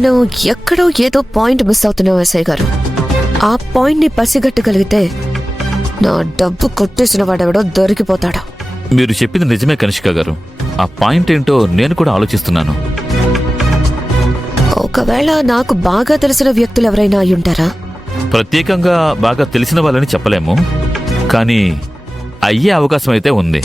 మనం ఎక్కడో ఏదో పాయింట్ మిస్ అవుతున్నాం ఎస్ఐ గారు. ఆ పాయింట్ ని పసిగట్టగలిగితే నా డబ్బు కొట్టేసిన వాడెవడో దొరికిపోతాడు. మీరు చెప్పింది నిజమే కనిష్క గారు. ఆ పాయింట్ ఏంటో నేను కూడా ఆలోచిస్తున్నాను. ఒకవేళ నాకు బాగా తెలిసిన వ్యక్తులు ఎవరైనా అయ్యుంటారా? ప్రత్యేకంగా బాగా తెలిసిన వాళ్ళని చెప్పలేము, కానీ అయ్యే అవకాశం అయితే ఉంది.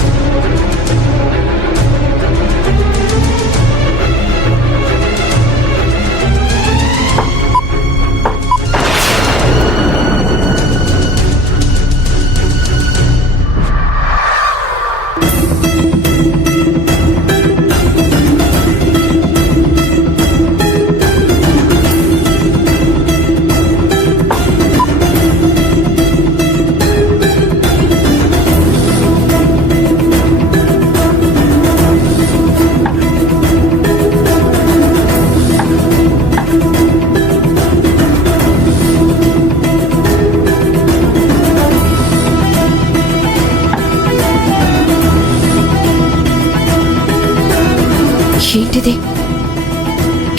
ఏంటిది?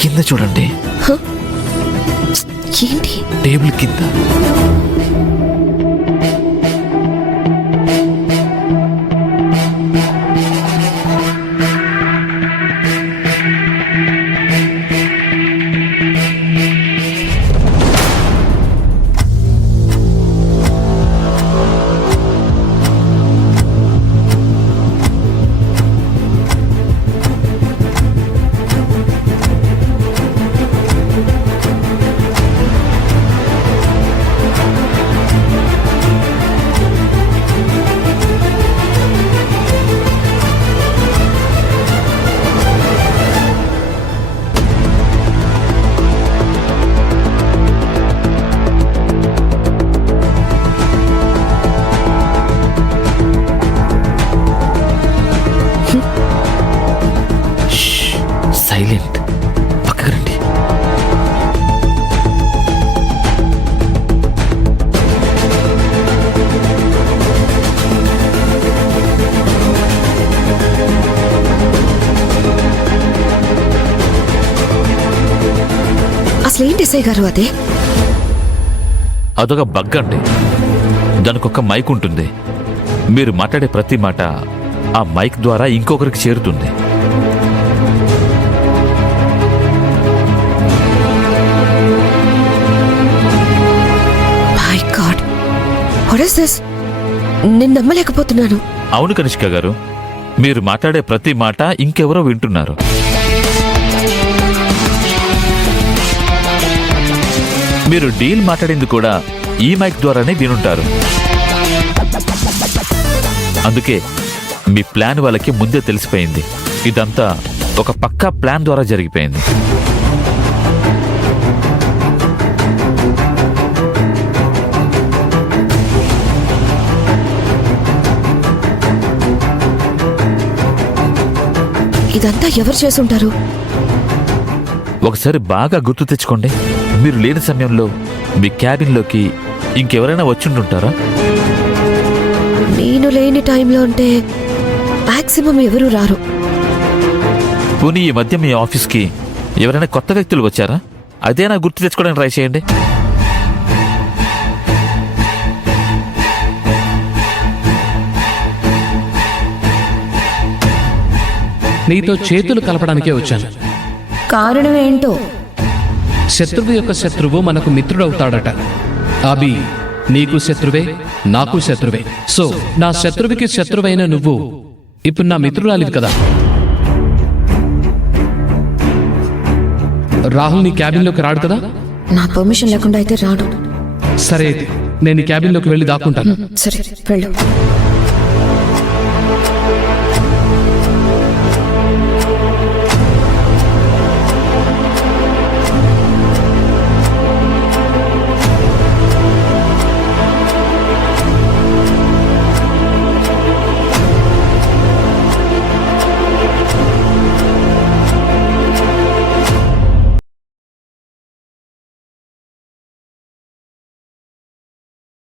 కింద చూడండి. ఏంటి? టేబుల్ కింద. సైలెంట్. పక్కకు రండి. అసలేంటి ఎస్ఐ గారు అదే? అదొక బగ్ అండి. దానికొక మైక్ ఉంటుంది. మీరు మాట్లాడే ప్రతి మాట ఆ మైక్ ద్వారా ఇంకొకరికి చేరుతుంది. My God, what is this? నేను నమ్మలేకపోతున్నాను. అవును కనిష్క గారు, మీరు మాట్లాడే ప్రతి మాట ఇంకెవరో వింటున్నారు. మీరు డీల్ మాట్లాడింది కూడా ఈ మైక్ ద్వారానే వినుంటారు. అందుకే మీ ప్లాన్ వాళ్ళకి ముందే తెలిసిపోయింది. ఇదంతా ఒక పక్కా ప్లాన్ ద్వారా జరిగిపోయింది. ఇదంతా ఎవరు చేసుంటారు? ఒకసారి బాగా గుర్తు తెచ్చుకోండి. మీరు లేని సమయంలో మీ క్యాబిన్లోకి ఇంకెవరైనా వచ్చిండుంటారా? నేను లేని టైంలో అంటే మాక్సిమం ఎవరు రారు. పోనీ ఈ మధ్య మీ ఆఫీస్కి ఎవరైనా కొత్త వ్యక్తులు వచ్చారా? అదేనా గుర్తు తెచ్చుకోవడానికి ట్రై చేయండి. నీతో చేతులు కలపడానికే వచ్చాను. కారణం ఏంటో? శత్రువు యొక్క శత్రువు మనకు మిత్రుడవుతాడట. అభి నీకు శత్రువే, నాకు శత్రువే. సో నా శత్రువుకి శత్రువైన నువ్వు ఇప్పుడు నా మిత్రురాలివి కదా. రాహుల్ నీ క్యాబిన్లోకి రాడు కదా? నా పర్మిషన్ లేకుండా అయితే రాడు. సరే అయితే నేను ఈ క్యాబిన్లోకి వెళ్ళి దాక్కుంటాను. సరే వెళ్ళు.